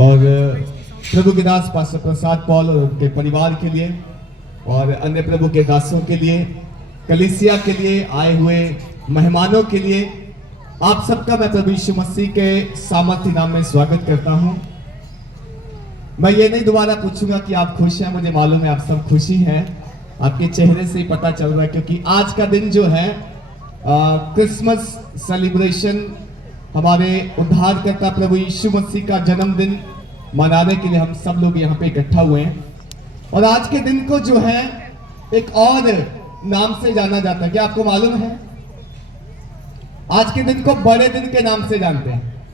और प्रभु के दास पास्टर प्रसाद पॉल और उनके परिवार के लिए और अन्य प्रभु के दासों के लिए, कलीसिया के लिए, आए हुए मेहमानों के लिए आप सबका मैं प्रभु यीशु मसीह के सामर्थ्य नाम में स्वागत करता हूं। मैं ये नहीं दोबारा पूछूंगा कि आप खुश हैं, मुझे मालूम है आप सब खुशी हैं, आपके चेहरे से ही पता चल रहा है, क्योंकि आज का दिन जो है क्रिसमस सेलिब्रेशन, हमारे उद्धारकर्ता प्रभु यीशु मसीह का जन्मदिन मनाने के लिए हम सब लोग यहाँ पे इकट्ठा हुए हैं। और आज के दिन को जो है एक और नाम से जाना जाता है, क्या आपको मालूम है? आज के दिन को बड़े दिन के नाम से जानते हैं,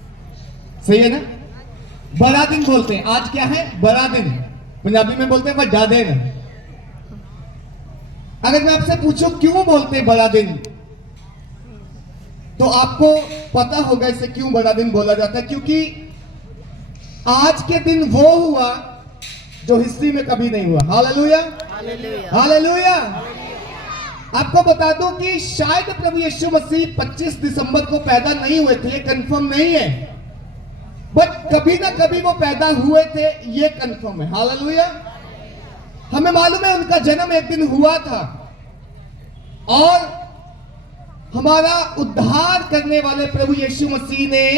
सही है ना? बड़ा दिन बोलते हैं। आज क्या है? बड़ा दिन। पंजाबी में बोलते हैं बड़ा दिन। अगर मैं आपसे पूछूं क्यों बोलते हैं बड़ा दिन, तो आपको पता होगा इसे क्यों बड़ा दिन बोला जाता है। क्योंकि आज के दिन वो हुआ जो हिस्ट्री में कभी नहीं हुआ। Hallelujah, hallelujah. आपको बता दूं कि शायद प्रभु यीशु मसीह 25 दिसंबर को पैदा नहीं हुए थे, ये कंफर्म नहीं है, बट कभी ना कभी वो पैदा हुए थे, ये कंफर्म है। हालेलुया। हमें मालूम है उनका जन्म एक दिन हुआ था और हमारा उद्धार करने वाले प्रभु यीशु मसीह ने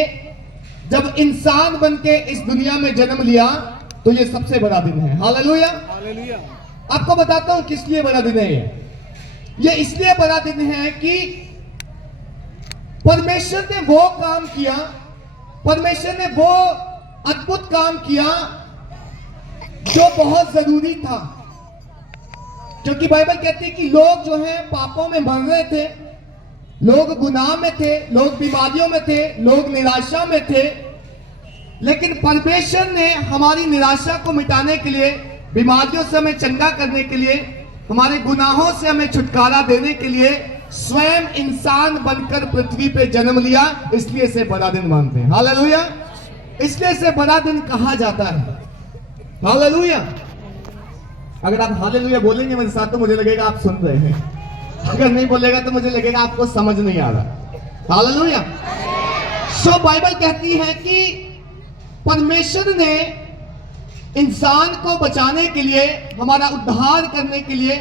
जब इंसान बनके इस दुनिया में जन्म लिया, तो ये सबसे बड़ा दिन है। Hallelujah, hallelujah. आपको बताता हूं किस लिए बड़ा दिन है ये इसलिए बड़ा दिन है कि परमेश्वर ने वो काम किया, परमेश्वर ने वो अद्भुत काम किया जो बहुत जरूरी था। क्योंकि बाइबल कहती है कि लोग जो हैं पापों में मर रहे थे, लोग गुनाह में थे, लोग बीमारियों में थे, लोग निराशा में थे, लेकिन परमेश्वर ने हमारी निराशा को मिटाने के लिए, बीमारियों से हमें चंगा करने के लिए, हमारे गुनाहों से हमें छुटकारा देने के लिए स्वयं इंसान बनकर पृथ्वी पे जन्म लिया। इसलिए इसे बड़ा दिन मानते हैं। हालेलुया। इसलिए इसे बड़ा दिन कहा जाता है। हालेलुया। अगर आप हालेलुया बोलेंगे मेरे साथ तो मुझे लगेगा आप सुन रहे हैं, अगर नहीं बोलेगा तो मुझे लगेगा आपको समझ नहीं आ रहा। हालेलुया। सो बाइबल कहती है कि परमेश्वर ने इंसान को बचाने के लिए, हमारा उद्धार करने के लिए,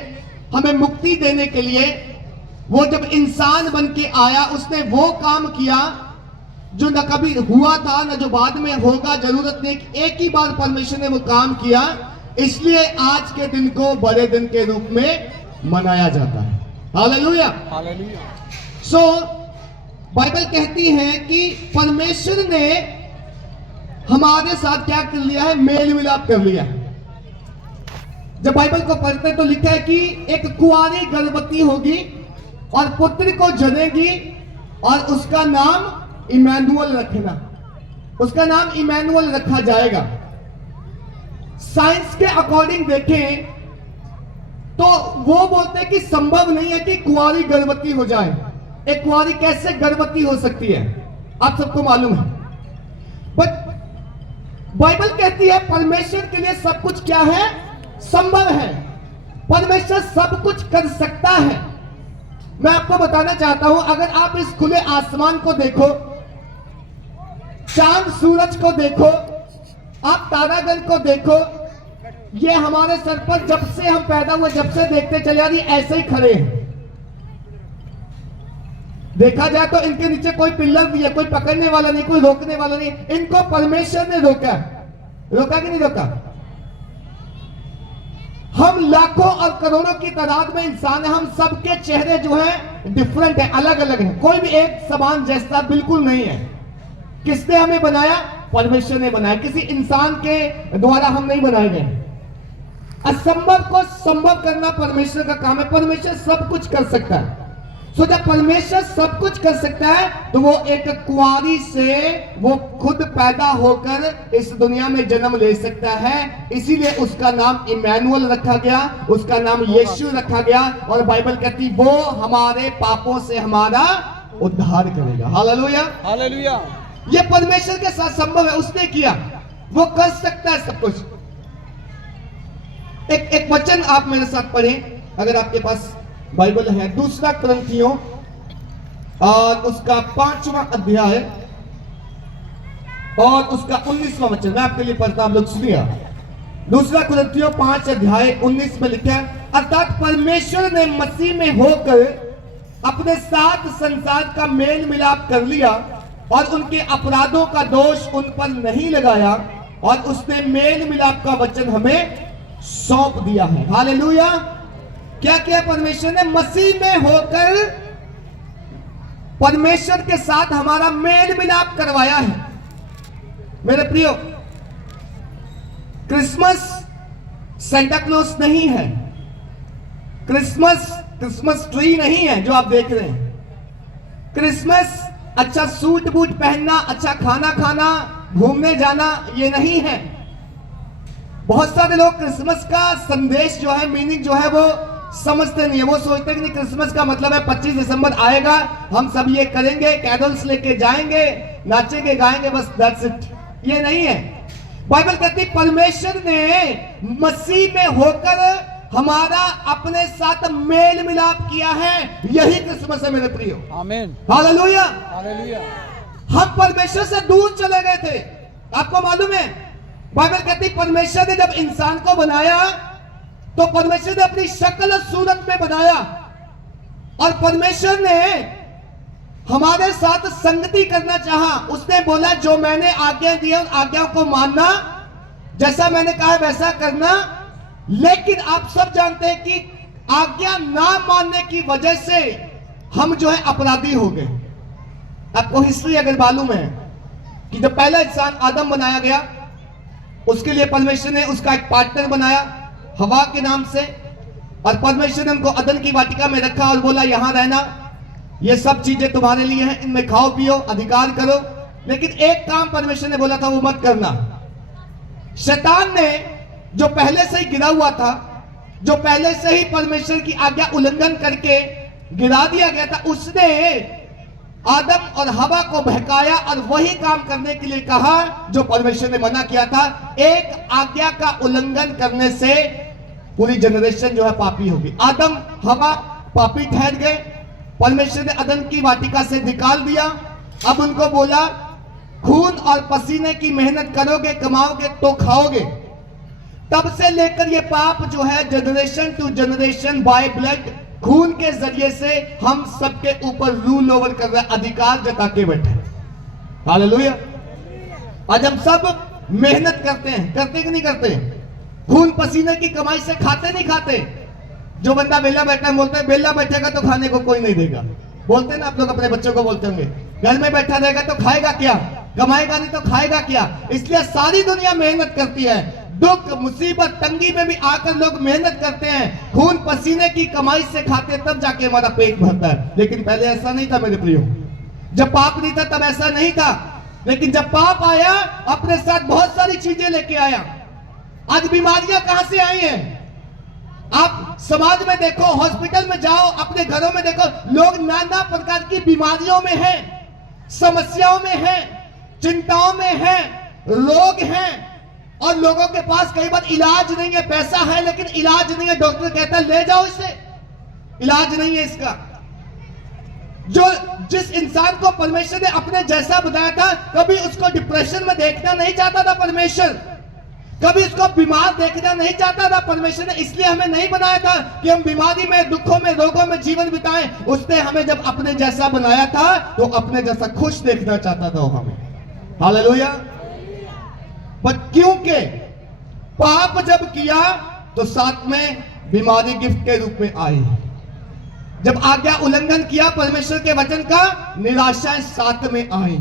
हमें मुक्ति देने के लिए, वो जब इंसान बन के आया, उसने वो काम किया जो न कभी हुआ था न जो बाद में होगा। जरूरत नहीं, एक ही बार परमेश्वर ने वो काम किया, इसलिए आज के दिन को बड़े दिन के रूप में मनाया जाता है। Hallelujah, hallelujah. सो बाइबल कहती है कि परमेश्वर ने हमारे साथ क्या कर लिया है? मेल मिलाप कर लिया है। जब बाइबल को पढ़ते तो लिखा है कि एक कुंवारी गर्भवती होगी और पुत्र को जनेगी और उसका नाम इमैनुअल रखना, उसका नाम इमैनुअल रखा जाएगा। साइंस के अकॉर्डिंग देखें तो वो बोलते हैं कि संभव नहीं है कि कुंवारी गर्भवती हो जाए। एक कुंवारी कैसे गर्भवती हो सकती है? आप सबको मालूम है। बट बाइबल कहती है परमेश्वर के लिए सब कुछ क्या है? संभव है। परमेश्वर सब कुछ कर सकता है। मैं आपको बताना चाहता हूं, अगर आप इस खुले आसमान को देखो, चांद सूरज को देखो, आप तारागण को देखो, ये हमारे सर पर जब से हम पैदा हुए, जब से देखते चले आ रही, ऐसे ही खड़े हैं। देखा जाए तो इनके नीचे कोई पिल्लर नहीं है, कोई पकड़ने वाला नहीं, कोई रोकने वाला नहीं। इनको परमेश्वर ने रोका, रोका कि नहीं रोका? हम लाखों और करोड़ों की तादाद में इंसान हैं, हम सबके चेहरे जो हैं डिफरेंट हैं, अलग अलग हैं, कोई भी एक समान जैसा बिल्कुल नहीं है। किसने हमें बनाया? परमेश्वर ने बनाया। किसी इंसान के द्वारा हम नहीं बनाए गए। असंभव को संभव करना परमेश्वर का काम है। परमेश्वर सब कुछ कर सकता है। तो जब परमेश्वर सब कुछ कर सकता है तो वो एक कुंवारी से वो खुद पैदा होकर इस दुनिया में जन्म ले सकता है। इसीलिए उसका नाम इमैनुअल रखा गया, उसका नाम यीशु रखा गया। और बाइबल कहती वो हमारे पापों से हमारा उद्धार करेगा। Hallelujah, hallelujah. ये परमेश्वर के साथ संभव है, उसने किया, वो कर सकता है सब कुछ। एक वचन आप मेरे साथ पढ़ें अगर आपके पास बाइबल है। दूसरा कुरिन्थियों और उसका 5वां अध्याय और उसका 19वां वचन मैं आपके लिए पढ़ता हूं, आप लोग सुनिए। दूसरा कुरिन्थियों 5 अध्याय 19 में लिखा है, अर्थात परमेश्वर ने मसीह में होकर अपने साथ संसार का मेल मिलाप कर लिया और उनके अपराधों का दोष उन पर नहीं लगाया और उसने मेल मिलाप का वचन हमें सौंप दिया है। हालेलुया। क्या किया परमेश्वर ने? मसीह में होकर परमेश्वर के साथ हमारा मेल मिलाप करवाया है। मेरे प्रियो, क्रिसमस सेंटा क्लॉज नहीं है, क्रिसमस ट्री नहीं है जो आप देख रहे हैं। क्रिसमस अच्छा सूट बूट पहनना, अच्छा खाना खाना, घूमने जाना, ये नहीं है। बहुत सारे लोग क्रिसमस का संदेश जो है, मीनिंग जो है, वो समझते नहीं है। वो सोचते हैं कि क्रिसमस का मतलब है 25 दिसंबर आएगा, हम सब ये करेंगे, कैरल्स लेके जाएंगे, नाचेंगे गाएंगे, बस दैट्स इट। ये नहीं है। बाइबल कहती परमेश्वर ने मसीह में होकर हमारा अपने साथ मेल मिलाप किया है। यही क्रिसमस है मेरे प्रियो। आमीन। हालेलुया। हालेलुया। हम परमेश्वर से दूर चले गए थे। आपको मालूम है, बाइबल कहती परमेश्वर ने जब इंसान को बनाया तो परमेश्वर ने अपनी शक्ल और सूरत में बनाया और परमेश्वर ने हमारे साथ संगति करना चाहा। उसने बोला जो मैंने आज्ञा दी है उन आज्ञाओं को मानना, जैसा मैंने कहा वैसा करना। लेकिन आप सब जानते हैं कि आज्ञा ना मानने की वजह से हम जो है अपराधी हो गए। आपको हिस्ट्री अगर मालूम है कि जब पहला इंसान आदम बनाया गया, उसके लिए परमेश्वर ने उसका एक पार्टनर बनाया हवा के नाम से, और परमेश्वर ने उनको अदन की वाटिका में रखा और बोला यहां रहना, ये सब चीजें तुम्हारे लिए हैं, इनमें खाओ पियो, अधिकार करो। लेकिन एक काम परमेश्वर ने बोला था वो मत करना। शैतान ने जो पहले से ही गिरा हुआ था, जो पहले से ही परमेश्वर की आज्ञा उल्लंघन करके गिरा दिया गया था, उसने आदम और हवा को बहकाया और वही काम करने के लिए कहा जो परमेश्वर ने मना किया था। एक आज्ञा का उल्लंघन करने से पूरी जनरेशन जो है पापी होगी। आदम हवा पापी ठहर गए, परमेश्वर ने अदन की वाटिका से निकाल दिया। अब उनको बोला खून और पसीने की मेहनत करोगे, कमाओगे तो खाओगे। तब से लेकर ये पाप जो है generation to generation by blood, खून के जरिए से हम सबके ऊपर रूल ओवर कर रहा है, अधिकार जता के बैठे। हालेलुया। आज हम सब मेहनत करते हैं, करते कि नहीं करते? खून पसीने की कमाई से खाते नहीं खाते? जो बंदा बेला बैठा है बोलते हैं बेला बैठेगा तो खाने को कोई नहीं देगा। बोलते हैं ना आप लोग, अपने बच्चों को बोलते होंगे घर में बैठा रहेगा तो खाएगा क्या, कमाएगा नहीं तो खाएगा क्या। इसलिए सारी दुनिया मेहनत करती है। दुख मुसीबत तंगी में भी आकर लोग मेहनत करते हैं, खून पसीने की कमाई से खाते, तब जाके हमारा पेट भरता है। लेकिन पहले ऐसा नहीं था मेरे प्रियो। जब पाप नहीं था तब ऐसा नहीं था, लेकिन जब पाप आया अपने साथ बहुत सारी चीजें लेके आया। आज बीमारियां कहां से आई हैं? आप समाज में देखो, हॉस्पिटल में जाओ, अपने घरों में देखो, लोग नाना प्रकार की बीमारियों में हैं, समस्याओं में हैं, चिंताओं में हैं, रोग हैं, और लोगों के पास कई बार इलाज नहीं है। पैसा है लेकिन इलाज नहीं है। डॉक्टर कहता है ले जाओ इसे, इलाज नहीं है इसका। जो जिस इंसान को परमेश्वर ने अपने जैसा बनाया था, कभी उसको डिप्रेशन में देखना नहीं चाहता था परमेश्वर, कभी उसको बीमार देखना नहीं चाहता था परमेश्वर ने। इसलिए हमें नहीं बनाया था कि हम बीमारी में, दुखों में, रोगों में जीवन बिताएं। उसने हमें जब अपने जैसा बनाया था तो अपने जैसा खुश देखना चाहता था वो हमें। हालेलुया। पर क्योंकि पाप जब किया तो साथ में बीमारी गिफ्ट के रूप में आई। जब आज्ञा उल्लंघन किया परमेश्वर के वचन का, निराशाएं साथ में आई।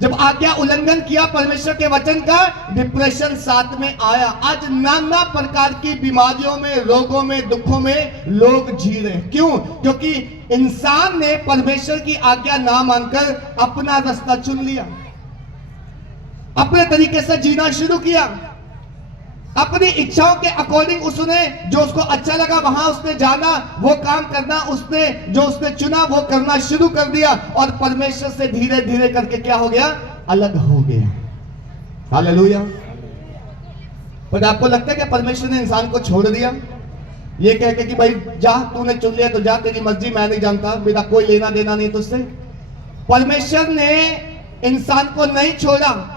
जब आज्ञा उल्लंघन किया परमेश्वर के वचन का, डिप्रेशन साथ में आया। आज नाना प्रकार की बीमारियों में, रोगों में, दुखों में लोग जी रहे हैं। क्यों? क्योंकि इंसान ने परमेश्वर की आज्ञा ना मानकर अपना रास्ता चुन लिया, अपने तरीके से जीना शुरू किया, अपनी इच्छाओं के अकॉर्डिंग उसने जो उसको अच्छा लगा वहां उसने जाना, वो काम करना, उसने जो उसने चुना वो करना शुरू कर दिया, और परमेश्वर से धीरे धीरे करके क्या हो गया? अलग हो गया। हालेलुया। पर आपको लगता है कि परमेश्वर ने इंसान को छोड़ दिया ये कह के कि भाई जा, तूने चुन लिया तो जा, तेरी मर्जी, मैं नहीं जानता, मेरा कोई लेना देना नहीं तुझसे? परमेश्वर ने इंसान को नहीं छोड़ा।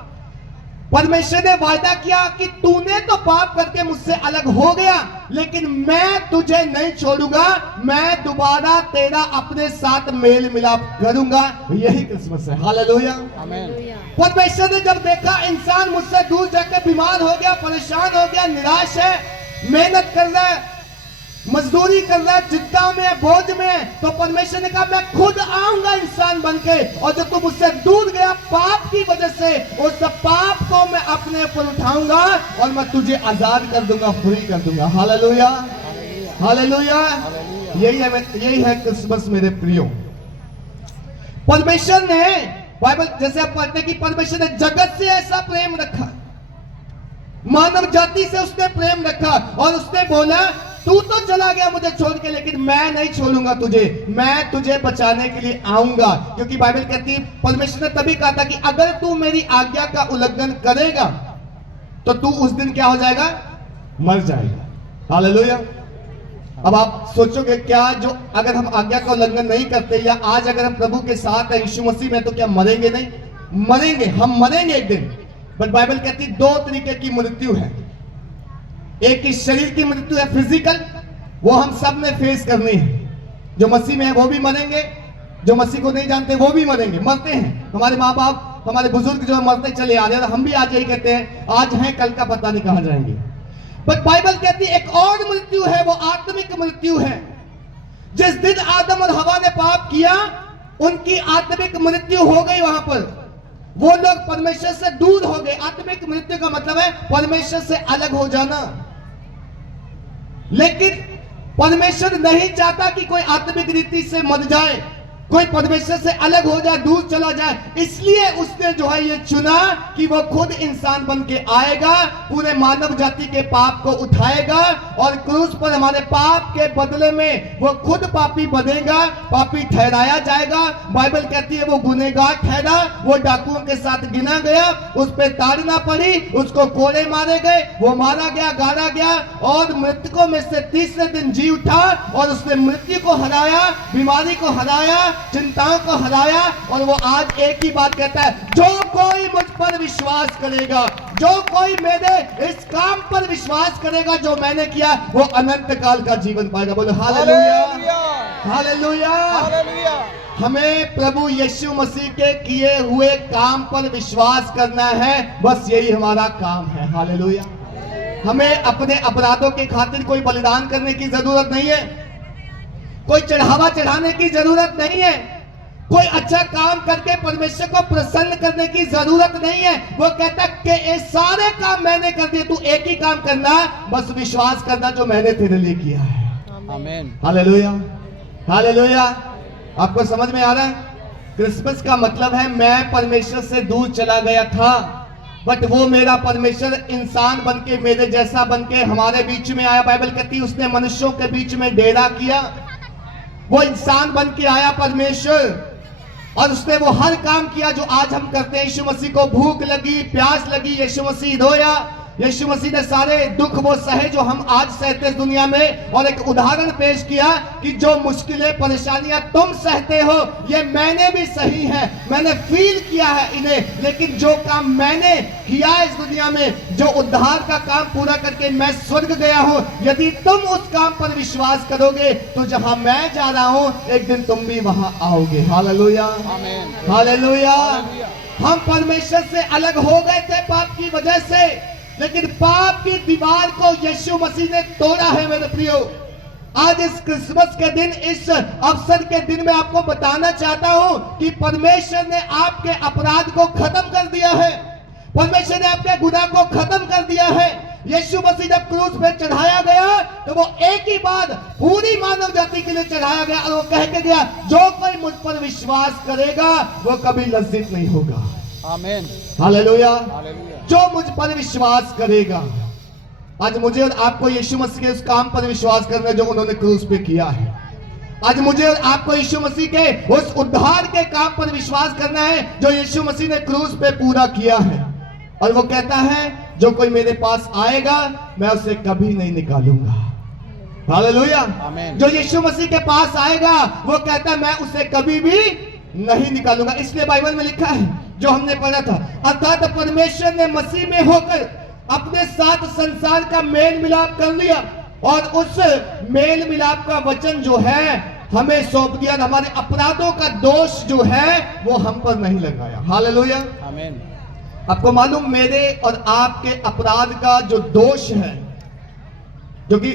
परमेश्वर ने वायदा किया कि तूने तो पाप करके मुझसे अलग हो गया, लेकिन मैं तुझे नहीं छोड़ूंगा, मैं दोबारा तेरा अपने साथ मेल मिलाप करूंगा। यही क्रिसमस है। हालेलुया, आमीन। परमेश्वर ने जब देखा इंसान मुझसे दूर जाकर बीमार हो गया, परेशान हो गया, निराश है, मेहनत कर रहा है, मजदूरी कर रहा है, चिंता में, बोझ में, तो परमेश्वर ने कहा मैं खुद आऊंगा इंसान बनके, और जब तू मुझसे दूर गया पाप की वजह से, उस पाप को मैं अपने ऊपर उठाऊंगा और मैं तुझे आजाद कर दूंगा, फ्री कर दूंगा। Hallelujah, hallelujah. यही है क्रिसमस मेरे प्रियो। परमेश्वर ने, बाइबल जैसे आप पढ़ते कि परमेश्वर ने जगत से ऐसा प्रेम रखा, मानव जाति से उसने प्रेम रखा, और उसने बोला तू तो चला गया मुझे छोड़ के, लेकिन मैं नहीं छोड़ूंगा तुझे, मैं तुझे बचाने के लिए आऊंगा। क्योंकि बाइबल कहती है, परमेश्वर ने तभी कहा था कि अगर तू मेरी आज्ञा का उल्लंघन करेगा तो तू उस दिन क्या हो जाएगा, मर जाएगा। हालेलुया। अब आप सोचोगे क्या, जो अगर हम आज्ञा का उल्लंघन नहीं करते, या आज अगर हम प्रभु के साथ हैं यीशु मसीह में, तो क्या मरेंगे नहीं? मरेंगे, हम मरेंगे एक दिन। बट बाइबल कहती है दो तरीके की मृत्यु है। एक की शरीर की मृत्यु है, फिजिकल, वो हम सब ने फेस करनी है। जो मसीह में है वो भी मरेंगे, जो मसीह को नहीं जानते वो भी मरेंगे, मरते हैं। हमारे माँ बाप, हमारे बुजुर्ग जो मरते चले आ रहे हैं, हम भी आज यही कहते हैं, आज हैं कल का पता नहीं कहां जाएंगे। बट बाइबल कहती है एक और मृत्यु है, वो आत्मिक मृत्यु है। जिस दिन आदम और हवा ने पाप किया, उनकी आत्मिक मृत्यु हो गई। वहां पर वो लोग परमेश्वर से दूर हो गए। आत्मिक मृत्यु का मतलब है परमेश्वर से अलग हो जाना। लेकिन परमेश्वर नहीं चाहता कि कोई आत्मिक रीति से मर जाए, कोई परमेश्वर से अलग हो जाए, दूर चला जाए। इसलिए उसने जो है ये चुना कि वो खुद इंसान बन के आएगा, पूरे मानव जाति के पाप को उठाएगा, और क्रूस पर हमारे पाप के बदले में वो खुद पापी बनेगा, पापी ठहराया जाएगा। बाइबल कहती है वो गुनहगार ठहरा, वो डाकुओं के साथ गिना गया, उस पर ताड़ना पड़ी, उसको कोड़े मारे गए, वो मारा गया, गाड़ा गया, और मृतकों में से तीसरे दिन जी उठा, और उसने मृत्यु को हराया, बीमारी को हराया, चिंताओं को हराया। और वो आज एक ही बात कहता है, जो कोई मुझ पर विश्वास करेगा, जो कोई मेरे इस काम पर विश्वास करेगा जो मैंने किया, वो अनंत काल का जीवन पाएगा। बोलो हालेलुया, हालेलुया। हमें प्रभु यीशु मसीह के किए हुए काम पर विश्वास करना है, बस यही हमारा काम है। हालेलुया। हमें अपने अपराधों के खातिर कोई बलिदान करने की जरूरत नहीं है, कोई चढ़ावा चढ़ाने की जरूरत नहीं है, कोई अच्छा काम करके परमेश्वर को प्रसन्न करने की जरूरत नहीं है। वो कहता कि ये सारे काम मैंने कर दिए, तू एक ही काम करना, बस विश्वास करना जो मैंने तेरे लिए किया है। आमीन, हालेलुया, हालेलुया। आपको समझ में आ रहा है? क्रिसमस का मतलब है मैं परमेश्वर से दूर चला गया था, बट वो मेरा परमेश्वर इंसान बनके, मेरे जैसा बनके हमारे बीच में आया। बाइबल कहती है उसने मनुष्यों के बीच में डेरा किया, वो इंसान बन के आया परमेश्वर, और उसने वो हर काम किया जो आज हम करते हैं। यीशु मसीह को भूख लगी, प्यास लगी, यीशु मसीह रोया, यीशु मसीह ने सारे दुख वो सहे जो हम आज सहते हैं दुनिया में, और एक उदाहरण पेश किया कि जो मुश्किलें, परेशानियां तुम सहते हो, ये मैंने भी सही है, मैंने फील किया है इन्हें, लेकिन जो काम मैंने किया इस दुनिया में, जो उद्धार का काम पूरा करके मैं स्वर्ग गया हूं, यदि तुम उस काम पर विश्वास करोगे तो जहां मैं जा रहा हूं एक दिन तुम भी वहां आओगे। हालेलुया, आमीन, हालेलुया। हम परमेश्वर से अलग हो गए थे पाप की वजह से, लेकिन पाप की दीवार को यीशु मसीह ने तोड़ा है। मेरे प्रियो, आज इस क्रिसमस के दिन, इस अवसर के दिन में आपको बताना चाहता हूं कि परमेश्वर ने आपके अपराध को खत्म कर दिया है, परमेश्वर ने आपके गुनाह को खत्म कर दिया है। यीशु मसीह जब क्रूस पे चढ़ाया गया तो वो एक ही बात पूरी मानव जाति के लिए चढ़ाया गया, और वो कह के गया जो कोई मुझ पर विश्वास करेगा वो कभी लज्जित नहीं होगा। आमीन, हालेलुया, जो मुझ पर विश्वास करेगा। आज मुझे और आपको यीशु मसीह के उस काम पर विश्वास करना है जो उन्होंने क्रूस पे किया है। आज मुझे और आपको यीशु मसीह के उस उद्धार के काम पर विश्वास करना है जो यीशु मसीह ने क्रूस पे पूरा किया है। और वो कहता है जो कोई मेरे पास आएगा मैं उसे कभी नहीं निकालूंगा। हालेलुया, जो यीशु मसीह के पास आएगा वो कहता है मैं उसे कभी भी नहीं निकालूंगा। इसलिए बाइबल में लिखा है जो हमने पढ़ा था। अर्थात परमेश्वर ने मसीह में होकर अपने साथ संसार का मेल मिलाप कर लिया और उस मेल मिलाप का वचन जो है हमें सौंप दिया। हमारे अपराधों का दोष जो है वो हम पर नहीं लगाया। हालेलुया, आमीन। आपको मालूम मेरे और आपके अपराध का जो दोष है, जो कि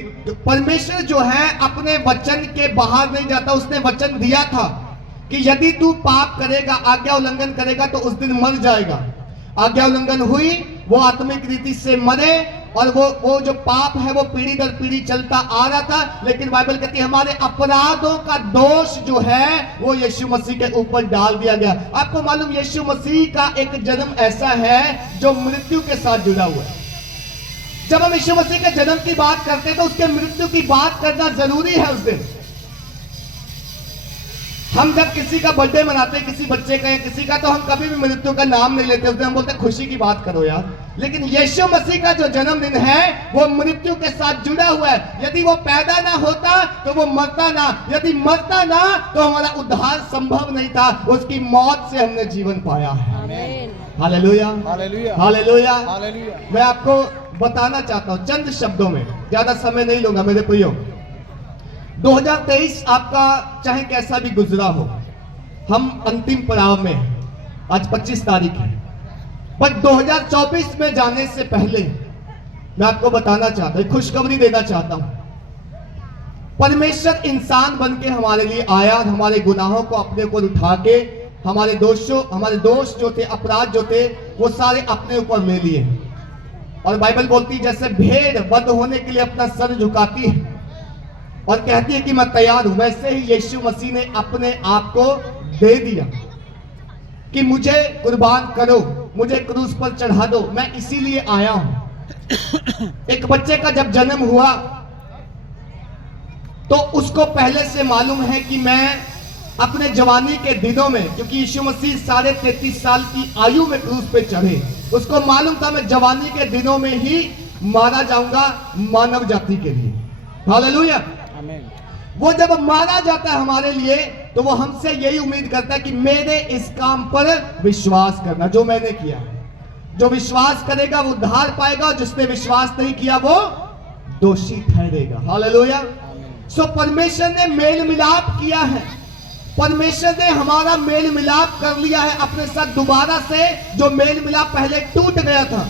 परमेश्वर जो है अपने वचन के बाहर नहीं जाता। उसने वचन दिया था कि यदि तू पाप करेगा, आज्ञा उल्लंघन करेगा तो उस दिन मर जाएगा। आज्ञा उल्लंघन हुई, वो आत्मिक रीति से मरे और वो जो पाप है वो पीढ़ी दर पीढ़ी चलता आ रहा था। लेकिन बाइबल कहती है हमारे अपराधों का दोष जो है वो यीशु मसीह के ऊपर डाल दिया गया। आपको मालूम यीशु मसीह का एक जन्म ऐसा है जो मृत्यु के साथ जुड़ा हुआ है। जब हम यीशु मसीह के जन्म की बात करते हैं तो उसके मृत्यु की बात करना जरूरी है। उस दिन हम जब किसी का बर्थडे मनाते हैं, किसी बच्चे का या किसी का, तो हम कभी भी मृत्यु का नाम नहीं लेते। उस दिन हम बोलते हैं खुशी की बात करो यार। लेकिन यीशु मसीह का जो जन्मदिन है वो मृत्यु के साथ जुड़ा हुआ है। यदि वो पैदा ना होता तो वो मरता ना, यदि मरता ना तो हमारा उद्धार संभव नहीं था। उसकी मौत से हमने जीवन पाया है। Hallelujah, hallelujah, hallelujah, hallelujah. मैं आपको बताना चाहता हूं चंद शब्दों में, ज्यादा समय नहीं लूंगा मेरे प्रियो। 2023 आपका चाहे कैसा भी गुजरा हो, हम अंतिम पड़ाव में हैं। आज 25 तारीख है, पर 2024 में जाने से पहले मैं आपको बताना चाहता हूं, खुशखबरी देना चाहता हूं। परमेश्वर इंसान बन के हमारे लिए आया और हमारे गुनाहों को अपने ऊपर उठा के हमारे दोष जो थे, अपराध जो थे, वो सारे अपने ऊपर ले लिए। और बाइबल बोलती है जैसे भेड़ वध होने के लिए अपना सर झुकाती है और कहती है कि मैं तैयार हूं, वैसे ही यीशु मसीह ने अपने आप को दे दिया कि मुझे कुर्बान करो, मुझे क्रूस पर चढ़ा दो, मैं इसीलिए आया हूं। एक बच्चे का जब जन्म हुआ तो उसको पहले से मालूम है कि मैं अपने जवानी के दिनों में, क्योंकि यीशु मसीह 33.5 साल की आयु में क्रूस पे चढ़े, उसको मालूम था मैं जवानी के दिनों में ही मारा जाऊंगा मानव जाति के लिए। हालेलुया, आमीन। वो जब मारा जाता है हमारे लिए तो वो हमसे यही उम्मीद करता है कि मेरे इस काम पर विश्वास करना, जो मैंने किया। जो विश्वास करेगा वो उद्धार पाएगा, जिसने विश्वास नहीं किया वो दोषी ठहरेगा। हालेलुया। सो परमेश्वर ने मेल मिलाप किया है, परमेश्वर ने हमारा मेल मिलाप कर लिया है अपने साथ दोबारा से। जो मेल मिलाप पहले टूट गया था,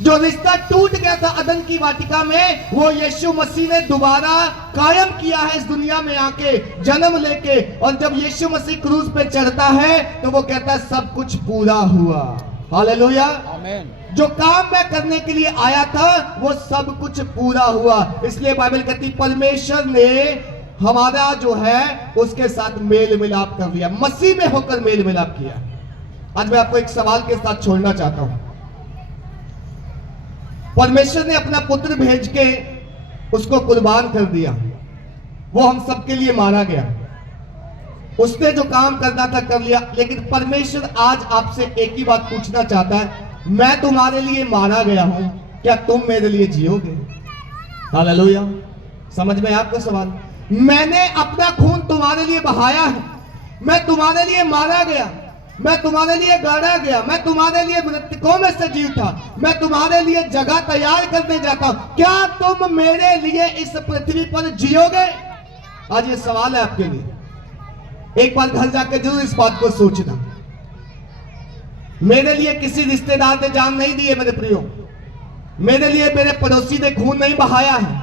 जो रिश्ता टूट गया था अदन की वाटिका में, वो यीशु मसीह ने दोबारा कायम किया है इस दुनिया में आके, जन्म लेके। और जब यीशु मसीह क्रूस पे चढ़ता है तो वो कहता है सब कुछ पूरा हुआ। हालेलुया, आमीन। जो काम मैं करने के लिए आया था वो सब कुछ पूरा हुआ। इसलिए बाइबल कहती परमेश्वर ने हमारा जो है उसके साथ मेल मिलाप कर लिया, मसीह में होकर मेल मिलाप किया। आज मैं आपको एक सवाल के साथ छोड़ना चाहता हूं। परमेश्वर ने अपना पुत्र भेज के उसको कुर्बान कर दिया, वो हम सबके लिए मारा गया। उसने जो काम करना था कर लिया। लेकिन परमेश्वर आज आपसे एक ही बात पूछना चाहता है, मैं तुम्हारे लिए मारा गया हूं, क्या तुम मेरे लिए जियोगे? हालेलुया, समझ में आपको सवाल? मैंने अपना खून तुम्हारे लिए बहाया है, मैं तुम्हारे लिए मारा गया, मैं तुम्हारे लिए गाड़ा गया, मैं तुम्हारे लिए मृतकों में से जी उठा, मैं तुम्हारे लिए जगह तैयार करने जाता हूं, क्या तुम मेरे लिए इस पृथ्वी पर जियोगे? आज ये सवाल है आपके लिए। एक बार घर जाकर जरूर इस बात को सोचना। मेरे लिए किसी रिश्तेदार ने जान नहीं दी है मेरे प्रियो, मेरे लिए मेरे पड़ोसी ने खून नहीं बहाया है।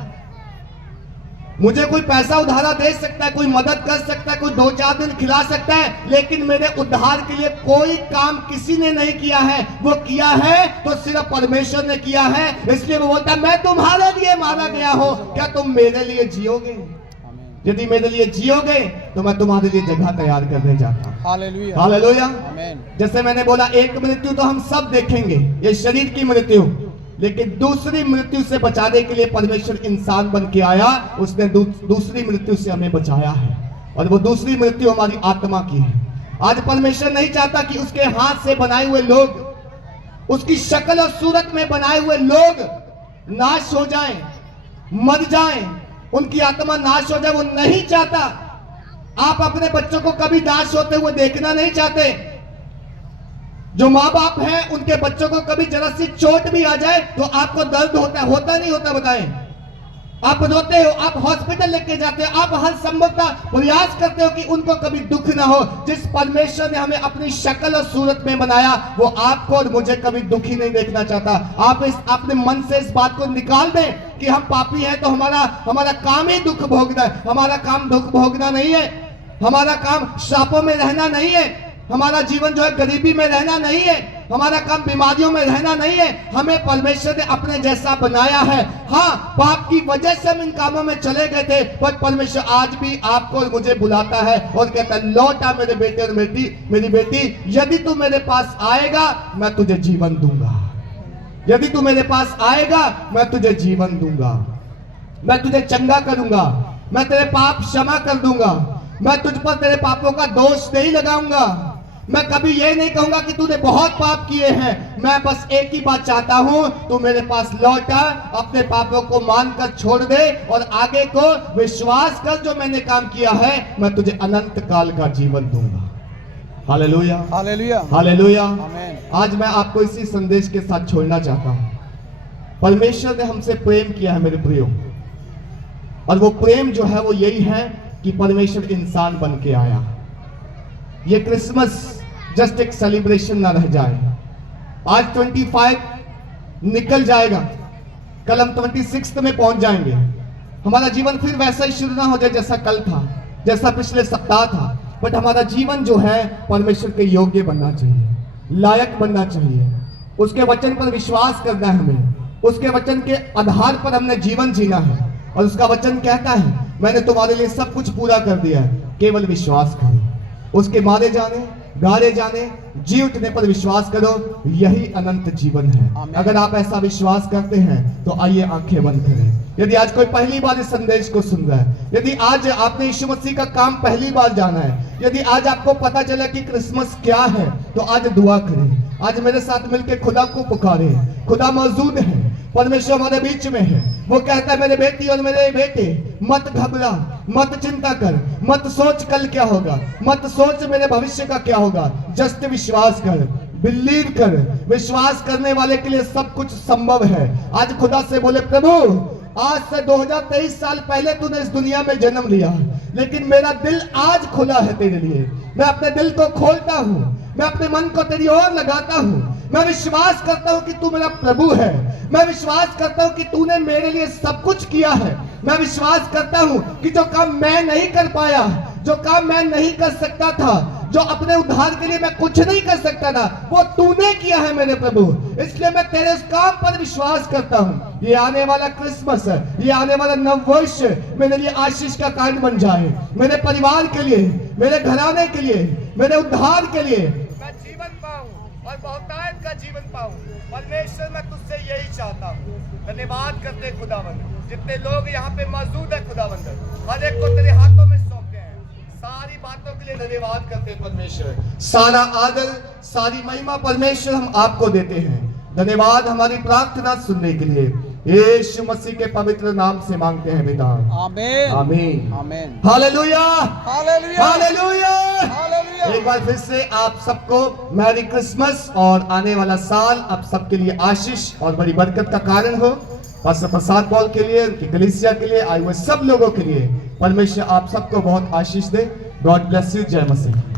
मुझे कोई पैसा उधारा दे सकता है, कोई मदद कर सकता है, कोई 2-4 दिन खिला सकता है, लेकिन मेरे उद्धार के लिए कोई काम किसी ने नहीं किया है। वो किया है तो सिर्फ परमेश्वर ने किया है। इसलिए वो बोलता है मैं तुम्हारे लिए मारा गया हूं, क्या तुम मेरे लिए जियोगे? यदि मेरे लिए जियोगे तो मैं तुम्हारे लिए जगह तैयार करने जाता हूं। Hallelujah, hallelujah. आमीन। जैसे मैंने बोला एक मृत्यु तो हम सब देखेंगे, ये शरीर की मृत्यु, लेकिन दूसरी मृत्यु से बचाने के लिए परमेश्वर इंसान बन के आया। उसने दूसरी मृत्यु से हमें बचाया है, और वो दूसरी मृत्यु हमारी आत्मा की है। आज परमेश्वर नहीं चाहता कि उसके हाथ से बनाए हुए लोग, उसकी शक्ल और सूरत में बनाए हुए लोग नाश हो जाएं, मर जाएं, उनकी आत्मा नाश हो जाए। वो नहीं चाहता। आप अपने बच्चों को कभी नाश होते हुए देखना नहीं चाहते। जो माँ बाप हैं उनके बच्चों को कभी जरा सी चोट भी आ जाए तो आपको दर्द होता नहीं होता? बताएं। आप रोते हो, आप हॉस्पिटल लेके जाते हो, आप हर संभवता प्रयास करते हो कि उनको कभी दुख ना हो। जिस परमेश्वर ने हमें अपनी शक्ल और सूरत में बनाया वो आपको और मुझे कभी दुखी नहीं देखना चाहता। आप अपने मन से इस बात को निकाल दें कि हम पापी हैं तो हमारा काम ही दुख भोगना है। हमारा काम दुख भोगना नहीं है, हमारा काम श्रापों में रहना नहीं है, हमारा जीवन जो है गरीबी में रहना नहीं है, हमारा काम बीमारियों में रहना नहीं है। हमें परमेश्वर ने अपने जैसा बनाया है। हाँ, पाप की वजह से हम इन कामों में चले गए थे, पर परमेश्वर आज भी आपको और मुझे बुलाता है और कहता है, लौटा मेरे बेटे और मेरी बेटी, यदि तू मेरे पास आएगा मैं तुझे जीवन दूंगा। यदि तू मेरे पास आएगा मैं तुझे जीवन दूंगा, मैं तुझे चंगा करूंगा, मैं तेरे पाप क्षमा कर दूंगा, मैं तुझ पर तेरे पापों का दोष नहीं लगाऊंगा। मैं कभी ये नहीं कहूंगा कि तूने बहुत पाप किए हैं। मैं बस एक ही बात चाहता हूं, तू मेरे पास लौटा, अपने पापों को मानकर छोड़ दे और आगे को विश्वास कर। जो मैंने काम किया है मैं तुझे अनंत काल का जीवन दूंगा। Hallelujah, hallelujah, hallelujah. आमीन। आज मैं आपको इसी संदेश के साथ छोड़ना चाहता हूं। परमेश्वर ने हमसे प्रेम किया है मेरे प्रियो, और वो प्रेम जो है वो यही है कि परमेश्वर इंसान बन के आया। ये क्रिसमस जस्ट एक सेलिब्रेशन ना रह जाए। आज 25 निकल जाएगा, कल हम 26 में पहुंच जाएंगे। हमारा जीवन फिर वैसा ही शुरू ना हो जाए जैसा कल था, जैसा पिछले सप्ताह था। बट हमारा जीवन जो है परमेश्वर के योग्य बनना चाहिए, लायक बनना चाहिए। उसके वचन पर विश्वास करना है हमें, उसके वचन के आधार पर हमने जीवन जीना है। और उसका वचन कहता है, मैंने तुम्हारे लिए सब कुछ पूरा कर दिया है, केवल विश्वास करो। उसके मारे जाने, गाड़े जाने, जी उठने पर विश्वास करो, यही अनंत जीवन है। अगर आप ऐसा विश्वास करते हैं तो आइए आंखें बंद करें। यदि आज कोई पहली बार इस संदेश को सुन रहा है, यदि आज आपने यीशु मसीह का काम पहली बार जाना है, यदि आज आपको पता चला कि क्रिसमस क्या है, तो आज दुआ करें। आज मेरे साथ मिलकर खुदा को पुकारे। खुदा मौजूद है, परमेश्वर हमारे बीच में है। वो कहता है, मेरे बेटी और मेरे बेटे, मत घबरा, मत चिंता कर, मत सोच कल क्या होगा, मत सोच मेरे भविष्य का क्या होगा। जस्ट विश्वास कर, बिलीव कर। विश्वास करने वाले के लिए सब कुछ संभव है। आज खुदा से बोले, प्रभु आज से 2023 साल पहले तूने इस दुनिया में जन्म लिया, लेकिन मेरा दिल आज खुला है तेरे लिए। मैं अपने दिल को खोलता हूँ, मैं अपने मन को तेरी ओर लगाता हूँ। मैं विश्वास करता हूँ कि तू मेरा प्रभु है। मैं विश्वास करता हूँ कि तूने मेरे लिए सब कुछ किया है। मैं विश्वास करता हूँ कि जो काम मैं नहीं कर पाया, जो काम मैं नहीं कर सकता था, जो अपने उद्धार के लिए मैं कुछ नहीं कर सकता था, वो तूने किया है मेरे प्रभु। इसलिए मैं तेरे उस काम पर विश्वास करता हूँ। ये आने वाला क्रिसमस, ये आने वाला नववर्ष मेरे लिए आशीष का कारण बन जाए, मेरे परिवार के लिए, मेरे घराने के लिए, मेरे उद्धार के लिए मैं जीवन पाऊं और बहुतायत का जीवन पाऊं। परमेश्वर, मैं तुझसे यही चाहता हूँ। धन्यवाद करते खुदावंद, जितने लोग यहाँ पे मौजूद है खुदावंद, हर एक को तेरे हाथों में सौंपते हैं। सारी बातों के लिए धन्यवाद करते परमेश्वर। सारा आदर, सारी महिमा परमेश्वर हम आपको देते हैं। धन्यवाद हमारी प्रार्थना सुनने के लिए, यीशु मसीह के पवित्र नाम से मांगते हैं पिता, आमीन, आमीन, आमीन। Hallelujah, hallelujah, hallelujah, hallelujah. एक बार फिर से आप सबको मैरी क्रिसमस, और आने वाला साल आप सबके लिए आशीष और बड़ी बरकत का कारण हो। पास्टर प्रसाद पॉल के लिए, उनकी कलीसिया के लिए, आए हुए सब लोगों के लिए परमेश्वर आप सबको बहुत आशीष दे। God bless you. जय मसीह।